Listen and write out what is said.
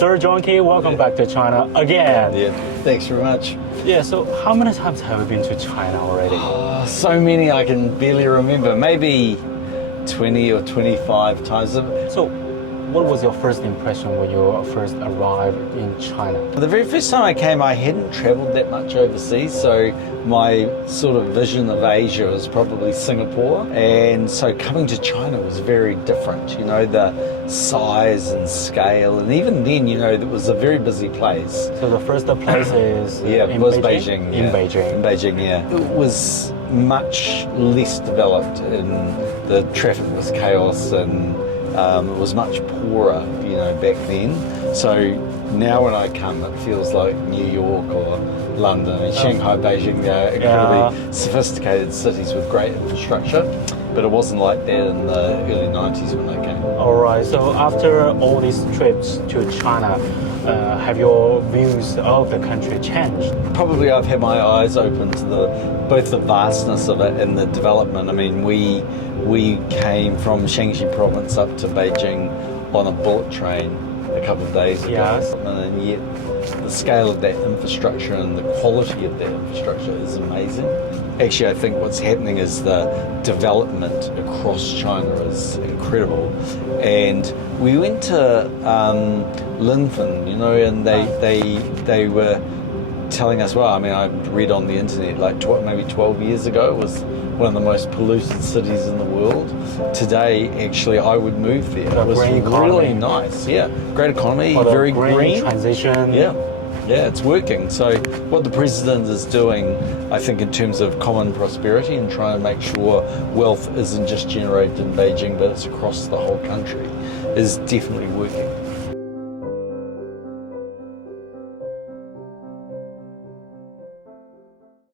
Sir John Key, welcome back to China again. Yeah, thanks very much. Yeah, so how many times have you been to China already? So many I can barely remember. Maybe 20 or 25 times. So, what was your first impression when you first arrived in China? The very first time I came, I hadn't traveled that much overseas, so my sort of vision of Asia was probably Singapore. And so coming to China was very different, you know, the size and scale. And even then, you know, it was a very busy place. So the first place is It was Beijing. In Yeah. Beijing. In Beijing, yeah. It was much less developed, and the traffic was chaos, and it was much poorer, you know, back then. So now when I come, it feels like New York or London. And Shanghai, Beijing, they're incredibly sophisticated cities with great infrastructure. But it wasn't like that in the early 90s when I came. All right, so after all these trips to China, have your views of the country changed? Probably I've had my eyes open to both the vastness of it and the development. I mean, we came from Shanxi Province up to Beijing on a bullet train a couple of days ago. Yes. And yet the scale of that infrastructure and the quality of that infrastructure is amazing. Actually, I think what's happening is the development across China is incredible. And we went to Linfen, you know, and they were telling us, well, I mean, I read on the internet like maybe 12 years ago, it was one of the most polluted cities in the world. Today, actually, I would move there. It was really nice. Yeah, great economy, very green. Transition. Yeah, it's working. So what the president is doing, I think, in terms of common prosperity and trying to make sure wealth isn't just generated in Beijing, but it's across the whole country, is definitely working.